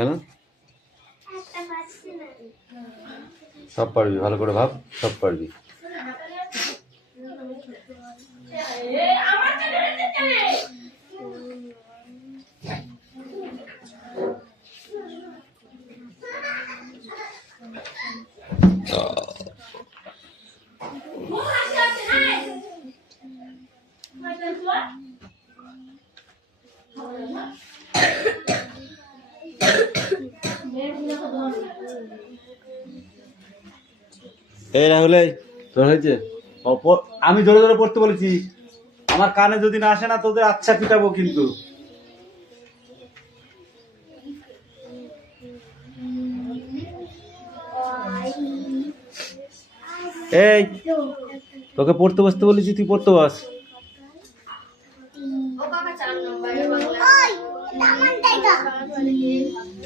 কেন? সব পারবি, ভালো করে ভাব, সব পারবি। এই রাহুল, তোর হয়েছে? আমি জোরে জোরে পড়তে বলেছি, আমার কানে যদি না আসে না তোদের আচ্ছা পিটাবো কিন্তু। এই তোকে পড়তে বসতে বলেছি, তুই পড়তে বস।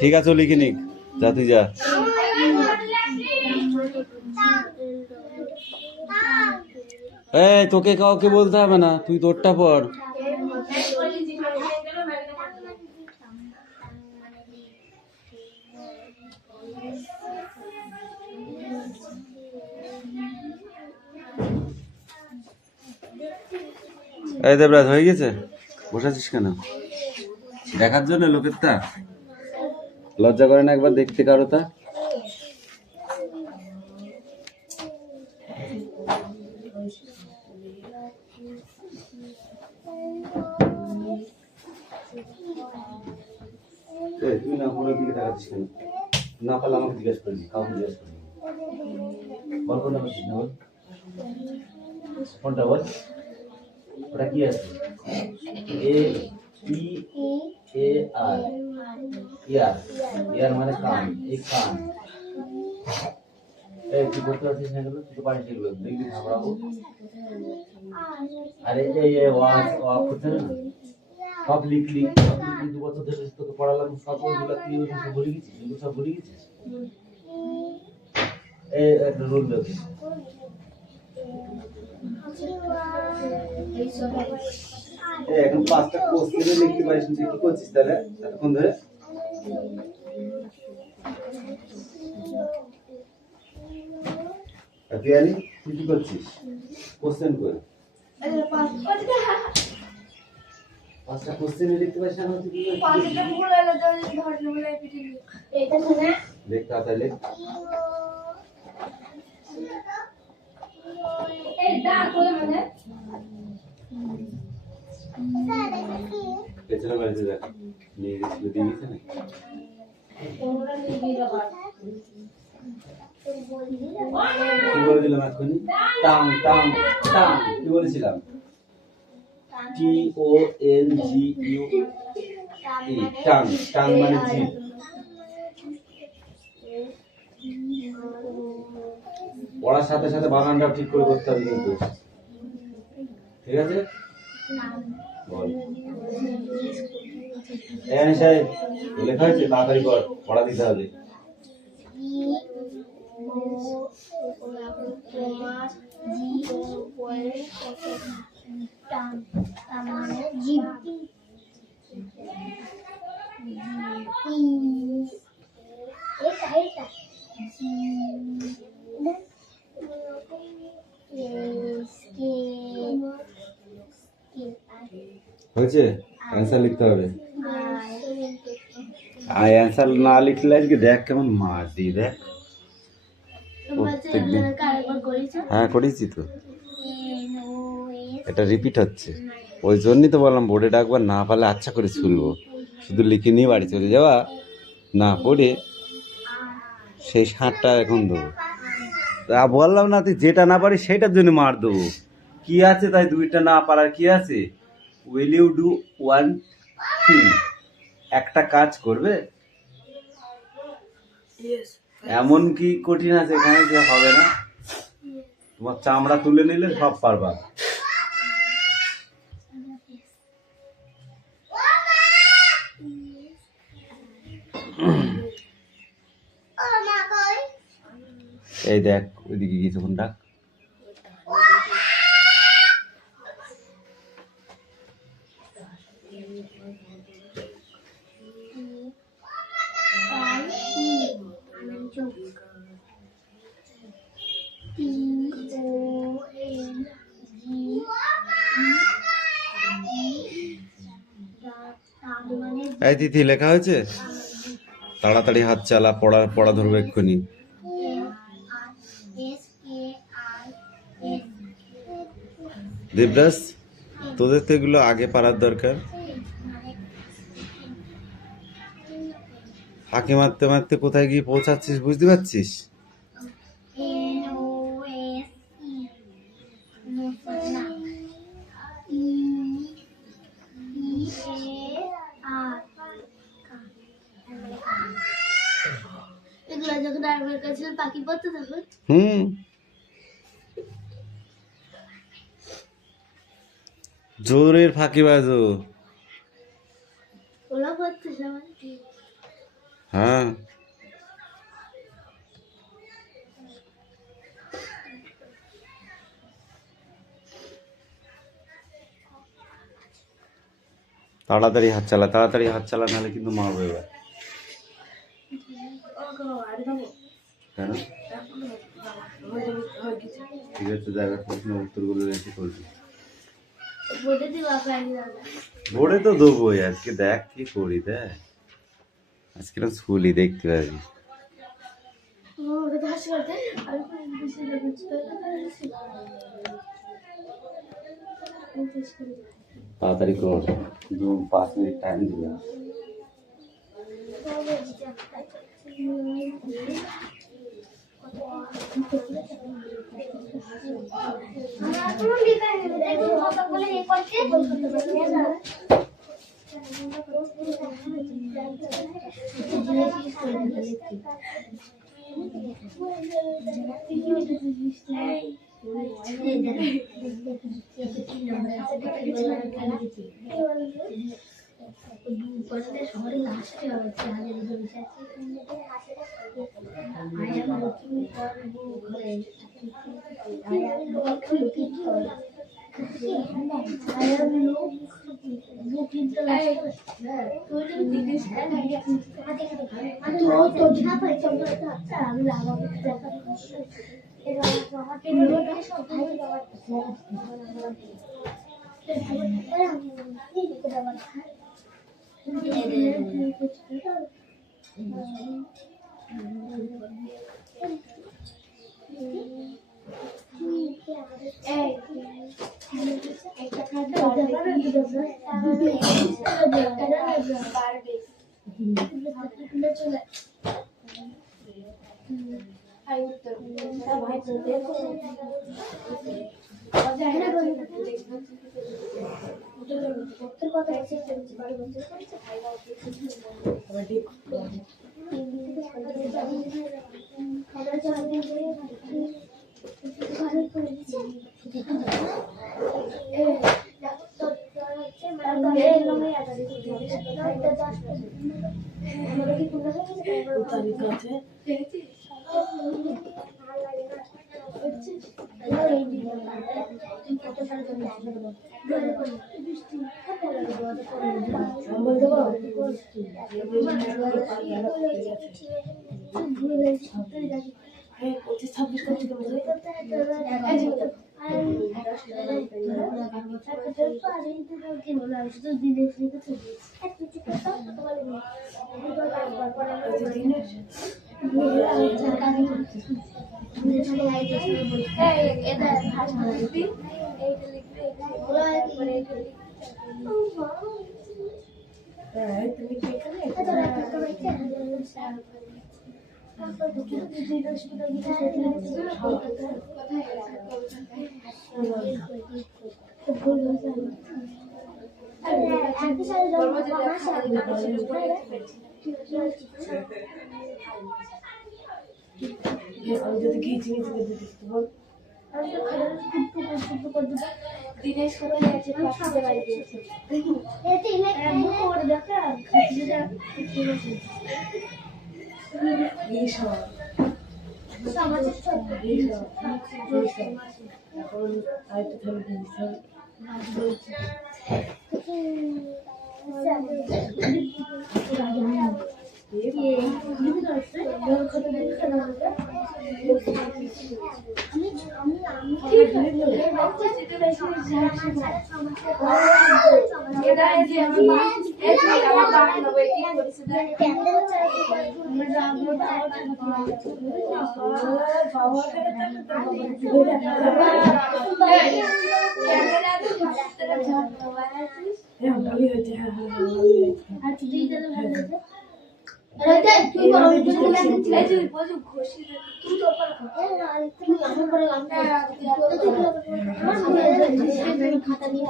ঠিক আছে, ও লিখে নিক, যা তুই যা। এই তোকে কাউকে বলতে হবে না, তুই তোরটা পড়। এই দেবরাজ হয়ে গেছে? বসেছিস কেন? দেখার জন্য লোকের তা লজ্জা করে না একবার দেখতে কারো তা? তুই না কোনো দিকে দেখাচ্ছিস কেন? না পারলে আমাকে জিজ্ঞেস করবি, কাউকে জিজ্ঞেস করবি। বল কোনটা বলছিস না, বল কোনটা, বল ওটা কি আছে? এ ই এ আর, ইয়ার, ইয়ার মানে কান, এই কান। এই তুই করতে পারছিস না এগুলো? তুই তো পারিস এগুলো, দেখবি ঘাবড়াবো। আরে এই ওয়াজ ওয়াজ করতে না, সব লিখলি, সব লিখলি, 2 বছর ধরে তোকে পড়ালাম, সব ওইগুলো তুই সব ভুলে গেছিস, এগুলো সব ভুলে গেছিস। এই একটা রুল দেখ, এখন 5টা কোশ্চেন লিখতে পারিস না, কি করছিস তাহলে এতক্ষণ ধরে? তুই কি করছিস? কোশ্চেন কর, 5টা কোশ্চেন লিখতে পারিস না, দেখ তাহলে পেছনে বাড়িতে দেখ, নিয়ে গেছিল, দিয়ে গেছে না? কি বলে দিলাম এক্ষুনি? টাং টাং টাং, কি বলেছিলাম? TONGUE, টাং, টাং মানে জিভ। পড়ার সাথে সাথে বানানটাও ঠিক করে করতে হবে কিন্তু, ঠিক আছে? বল লেখা হয়েছে, তাড়াতাড়ি কর, পড়া দিতে হবে। হয়েছে? অ্যান্সার লিখতে হবে। আর অ্যান্সার না লিখলে আজকে দেখ কেমন মার দিই, দেখ। হ্যাঁ করেছি তো, এটা রিপিট হচ্ছে, ওই জন্যই তো বললাম বোর্ডে ডাকবার, না পারলে আচ্ছা করে শুনবো, শুধু লিখে নিয়ে বাড়ি চলে যাওয়া, না পড়ে সেই 7টা এখন দেবো। তা বললাম না, তুই যেটা না পারিস সেটার জন্য মার দেবো। কি আছে তাই 2টা না পারার কি আছে? Will you do one thing, একটা কাজ করবে? এমন কি কঠিন আছে এখানে যে হবে না? তোমার চামড়া তুলে নিলে সব পারবা। এই দেখ ওইদিকে গিয়ে তখন ডাক। এই তিথি লেখা হয়েছে? তাড়াতাড়ি হাত চালা, পড়া ধরবে এক্ষুনি। দেবরাজ, তোদের তো এগুলো আগে পারার দরকার। ফাঁকি মারতে মারতে কোথায় গিয়ে পৌঁছাচ্ছিস বুঝতে পারছিস? জোরের ফাঁকি বাজো। হ্যাঁ, তাড়াতাড়ি হাত চালা, নাহলে কিন্তু মারবো এবার। কেন? ঠিক আছে, জায়গা প্রশ্ন উত্তরগুলো রেখে করবি। বোর্ডে তো দেবোই, আজকে দেখ কি করি। দেখ আজকে স্কুলই দেখতে পাবি। তাড়াতাড়ি কর, 5 মিনিট টাইম দিলাম। শহরে লাস্টে খাতা নিয়ে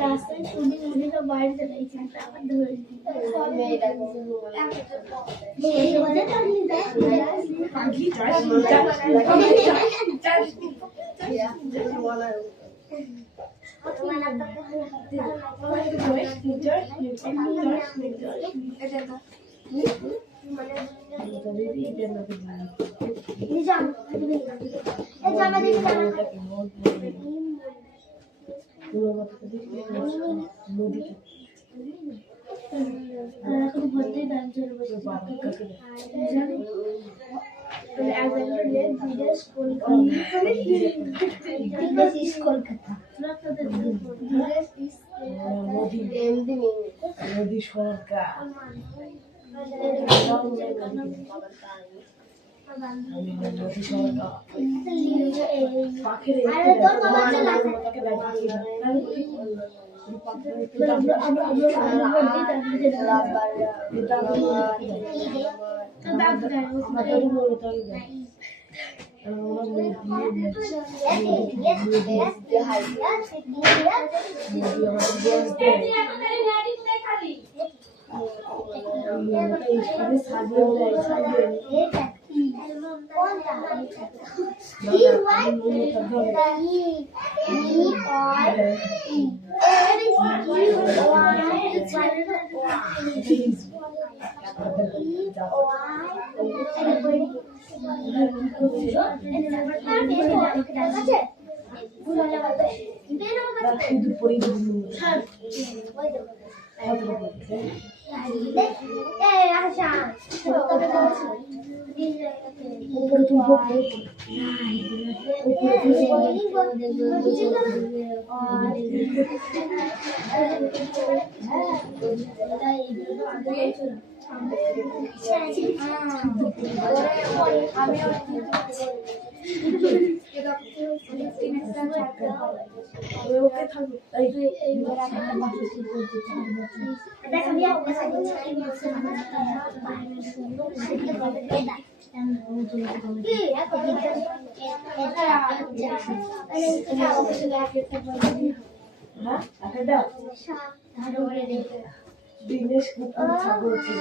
রাস্তায় শুনে তো বাইরে চালাইছি আবার ধরে ভর্তি দাম চলে বসে কলকাতা মোদী সরকার মোদী সরকার পাখির দিনেশ ছাগল ছিল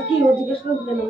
কি ও জিজ্ঞেস করবে না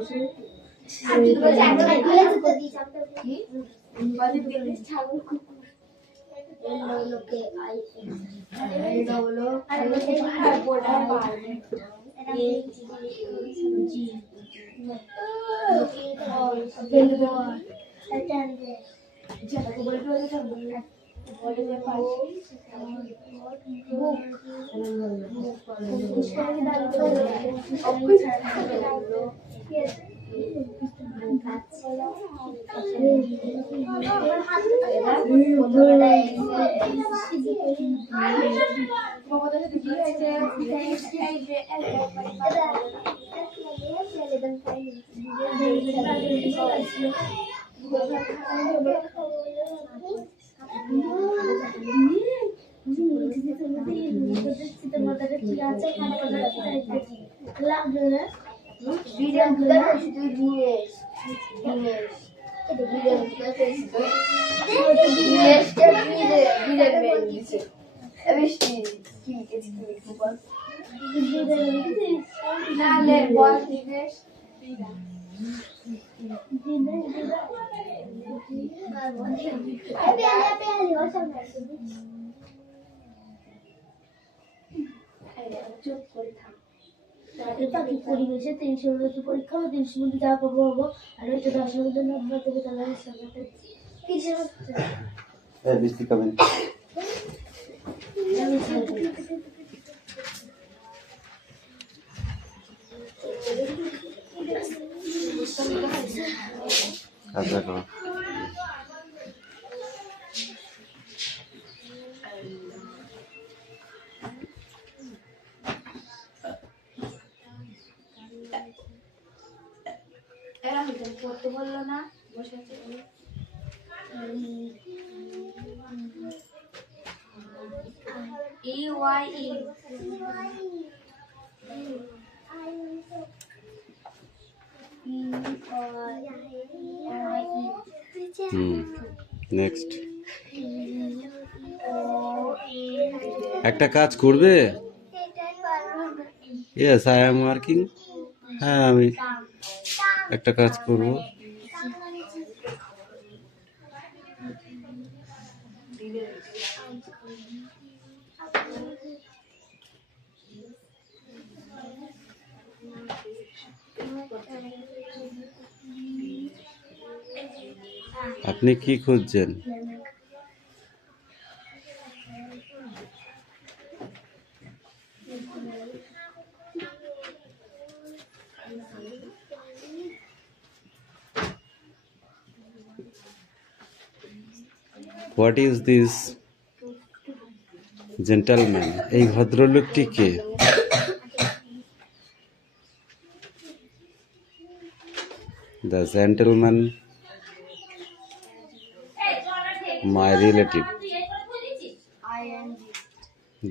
বৃষ্টি কি লিখেছি কি লিখবো বল না লে বল দিনেশ চুপ করে থাক পাখি পরিবেশে 300 মধ্যে পরীক্ষা হবে 300 মধ্যে যা পাবো হবো আর ওইটা 10 মধ্যে নম্বর দেবে তাহলে সামনে কিসের এই বৃষ্টি কমেন আচ্ছা করো এরা হয়তো পড়তে বললো না বসে আছে EYE নেক্সট একটা কাজ করবে ইয়েস আই এম ওয়ার্কিং হ্যাঁ আমি একটা কাজ করব আপনি কি খুঁজছেন হোয়াট ইজ দিস জেন্টলম্যান এই ভদ্রলোকটি কে the gentleman my relative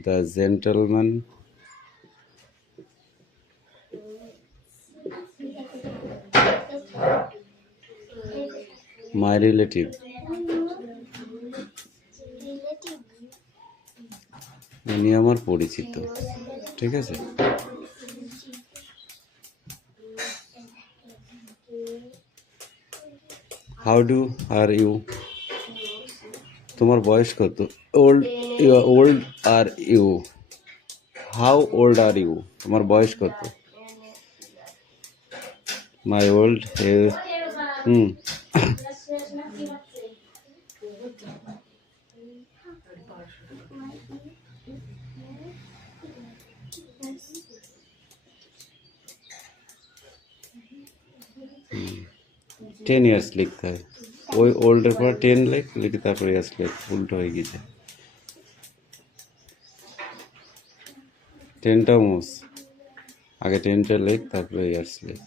the gentleman my relative উনি আমার পরিচিত ঠিক আছে how do are you তোমার বয়স কত old are you how old are you তোমার বয়স কত মাই ওল্ড টেন ইয়ার্স লিখতে হয় ওই ওল্ডের পর 10 লিখে তারপরে ইয়ার্স লিখ উল্টো হয়ে গেছে 10টা মোস আগে 10টা লিখ তারপরে ইয়ার্স লিখ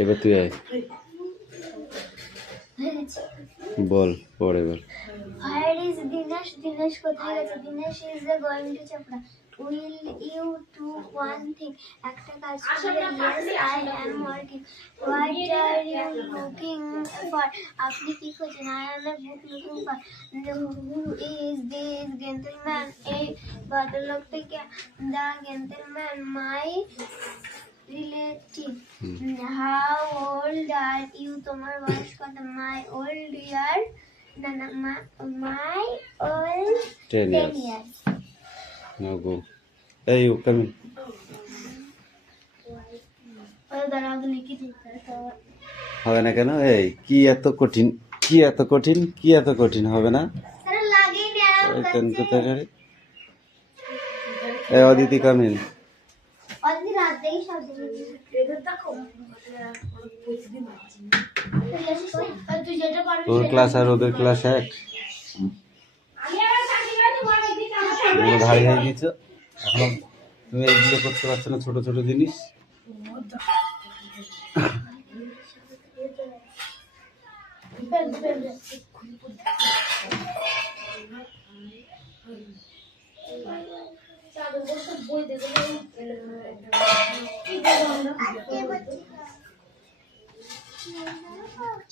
এবার তুই আয় বল পরে বল Where is Dinesh? Dinesh কোথায় গেছে? Dinesh is going to Chapra. Will you do one thing? একটা কাজ করবে yes I am working. What are you looking for? আপনি কি খুঁজছেন? I am a book looking for. Who is this gentleman? এই ভদ্রলোকটি কে? The gentleman my relative. How old are you? তোমার বয়স কত? My old year. No, no, my old 10 years. Now go. Hey, you come in. হবে না কেন এই কি এত কঠিন কি এত কঠিন কি এত কঠিন হবে না এই অদিতি কাম ইন তোর ক্লাস আর ওদের ক্লাস এক ভারী হয়ে গেছো এখন তুমি এইগুলো করতে পারছো না ছোট ছোট জিনিস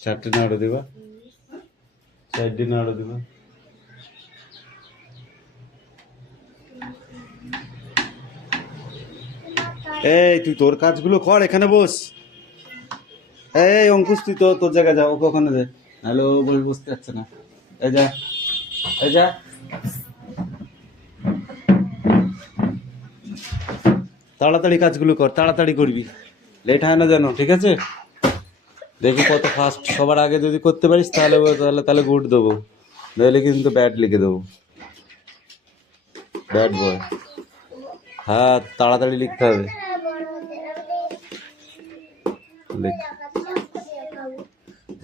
চারটে নাড়ু দিবা সাইড দিয়ে নাড়ো দিবা। এই তুই তোর কাজগুলো কর, এখানে বস। এই অঙ্কুশ তুই তো তোর জায়গায় যা, ওকে ওখানে দে। হ্যালো বলে বসতে যাচ্ছে না। এই যা, এই যা। তাড়াতাড়ি কাজগুলো কর, তাড়াতাড়ি করবি, লেট হয় না যেন, ঠিক আছে? দেখি কত ফাস্ট, সবার আগে যদি করতে পারিস তাহলে তাহলে তাহলে গুড দেবো, নইলে কিন্তু ব্যাড লিখে দেবো, ব্যাড বয়। হ্যাঁ তাড়াতাড়ি লিখতে হবে। লিখ।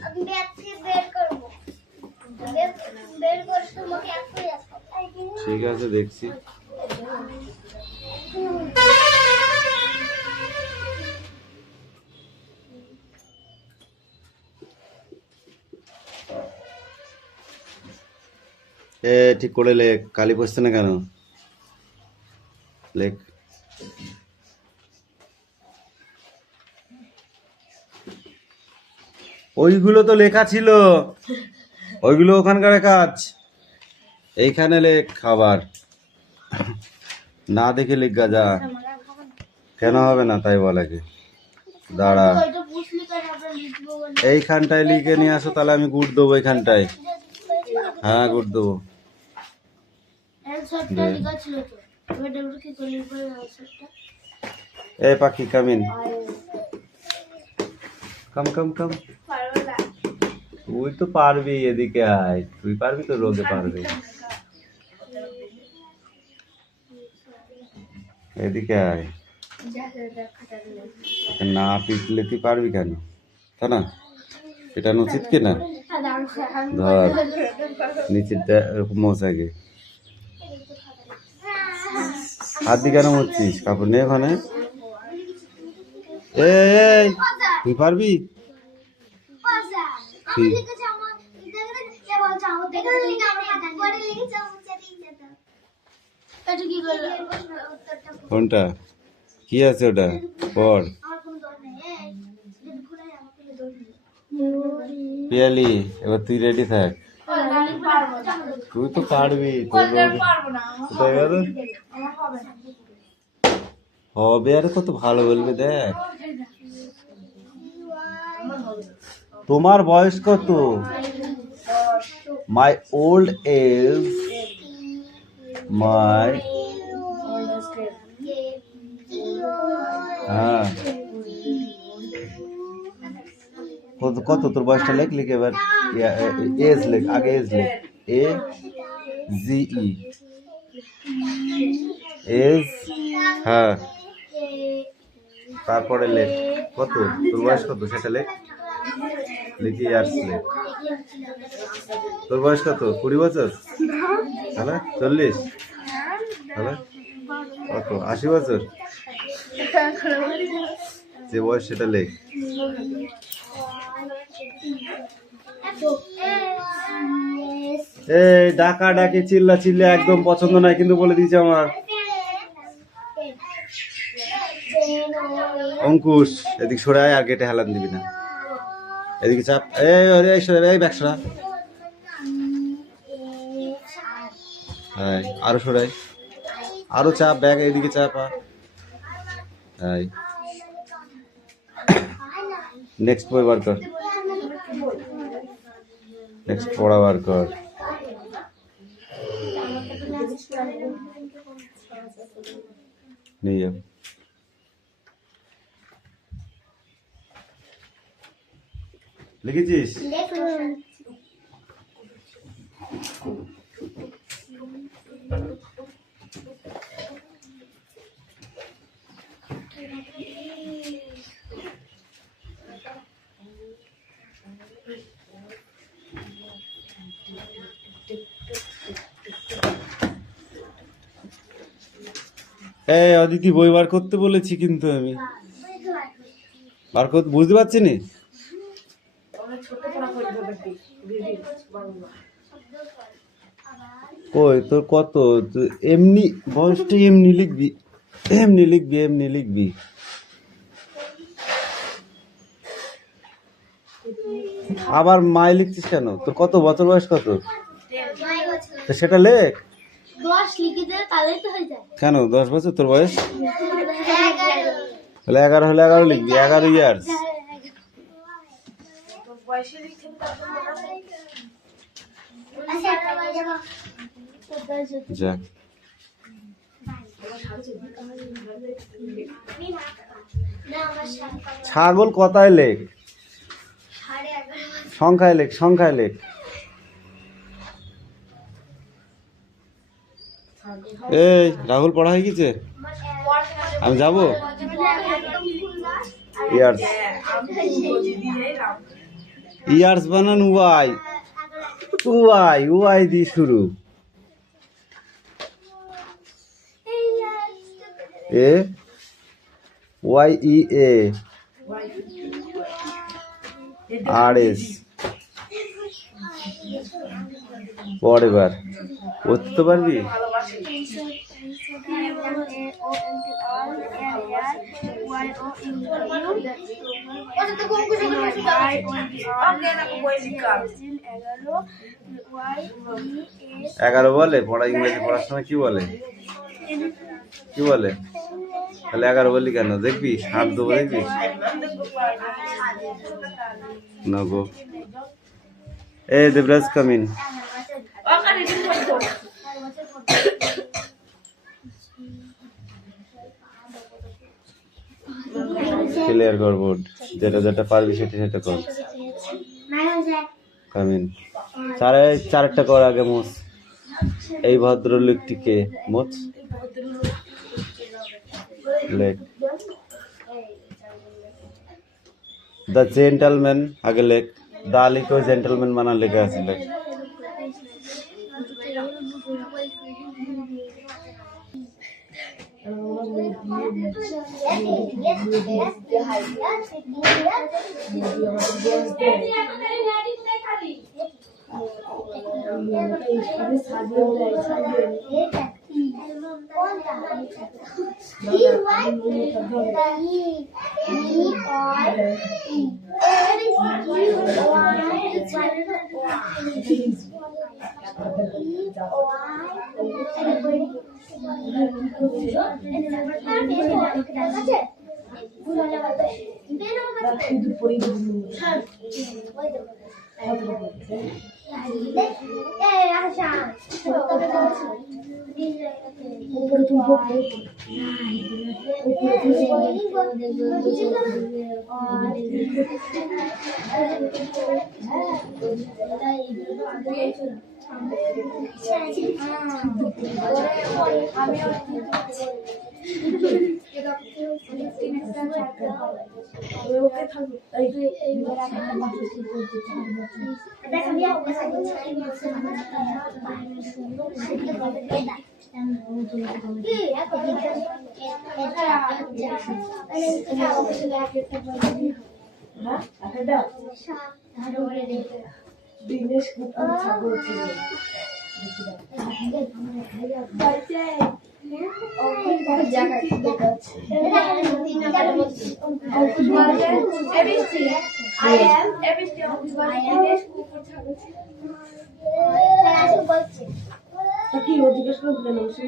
আমি ব্যাগ থেকে বের করবো, বের করে তোমাকে এক্ষুনি দেখাবো। ঠিক আছে দেখছি। ঠিক করে লেখ, কালি পড়ছে না কেন? লেখ। ওইগুলো তো লেখা ছিল, ওইগুলো ওখানকার কাজ, এইখানে লেখ খাবার, না দেখে লেখা যা। কেন হবে না তাই বলে কি? দাঁড়া, ওইটা বুঝলি কেন আমরা লিখবো বলে? এইখানটায় লিখে নিয়ে আসো, তাহলে আমি গুড দেবো এইখানটায়। হ্যাঁ গুড দেবো। অ্যানসারটা লেখা ছিল তো, এবার ডবল কি করে লিখবো অ্যানসারটা? এই পাখি কামিন, কাম কাম কাম। পারবো না। তুই তো পারবি, এদিকে আয়, তুই পারবি তো, রোদে পারবি। এদিকে আয়, না পিটলে তুই পারবি কেন, তাই না? এটা উচিত কি না? ধর নিচেরটা এরকম মোছাগে, হাত দিয়ে কেন মুছছিস? কাপড় নেই ওখানে? এই তুই পারবি? কি? এটা কি করলো? কোনটা কি আছে ওটা পর? পিয়ালি, এবার তুই রেডি থাক। তুই তো পারবি, কোথায় গেল? হবে, আরে কত ভালো বলবে দেখ। তোমার বয়স কত? মাই ওল্ড এজ, মাই, হ্যাঁ কত কত তোর বয়সটা লেখ, লিখ এবার এজ লেখ, আগে এজ লেখ, এ জি ই, এজ। হ্যাঁ তারপরে লেখ কত তোর বয়স কত সেটা লেখ, লিখি ইয়ার্স লেখ। তোর বয়স কত? 20 বছর? তাহলে 40? তাহলে কত? 80 বছর? যে বয়স সেটা লেখ। এই ডাকা ডাকি চিল্লা চিল্লা একদম পছন্দ নয় কিন্তু, বলে দিয়েছে আমার। অঙ্কুশ এদিকে সরাই, আর গেটে হেলান দিবি না, এদিকে চাপ। এই ব্যাগ সরা, হ্যাঁ আরো সরাই, আরো চাপ, ব্যাগ এদিকে চাপা। হ্যাঁ নেক্সট বই বার কর, নেক্সট পড়া বার কর। নিয়ে যাও। লিখেছিস? এই অদিতি বই বার করতে বলেছি কিন্তু আমি বার করতে, বুঝতে পারছি নি। ওই তোর কত? এমনি বয়সটা এমনি লিখবি, এমনি লিখবি, এমনি লিখবি। আবার মাই লিখছিস কেন? তোর কত বছর বয়স কত? নয় বছর। তো সেটা লেখ। 10 লিখে দে তাহলেই তো হয়ে যায়। কেন 10 বছর তোর বয়স? 11 তাহলে 11 হলে 11 লিখবি, 11 ইয়ার্স। আচ্ছা একটা বাজে না। যাক, না আমার সাথে ছাগল কথায় লেখ, 11:30 সংখ্যায় লেখ, সংখ্যায় লেখ। এই রাহুল পড়া হয়ে গেছে? আমি যাবো। ইয়ার্স, ইয়ার্স বানান ওয়াই, ওয়াই ওয়াই দিয়ে শুরু। A Y E A R S whatever. পড়তে পারবি? এগারো বলে পড়া, ইংরেজি পড়ার সময় কি বলে? কি বলে? তাহলে 11 বললি কেন? দেখবি 7 দেবো, দেখবি না গো। এই দেবরাজ কামিন। ক্লিয়ার কর বোর্ড, যেটা যেটা পারবি সেটা সেটা কর। কামিন। চারটা কর আগে মোচ। এই ভদ্রলোকটিকে মোচ লেখ। দ্য জেন্টলম্যান আগে লেখ। দা লিখো, জেন্টলম্যান বানা লেখা আছে, লেখ। দিনেশ কুকুর ছাগল ছিল। কি ও জিজ্ঞেস করবে না সে?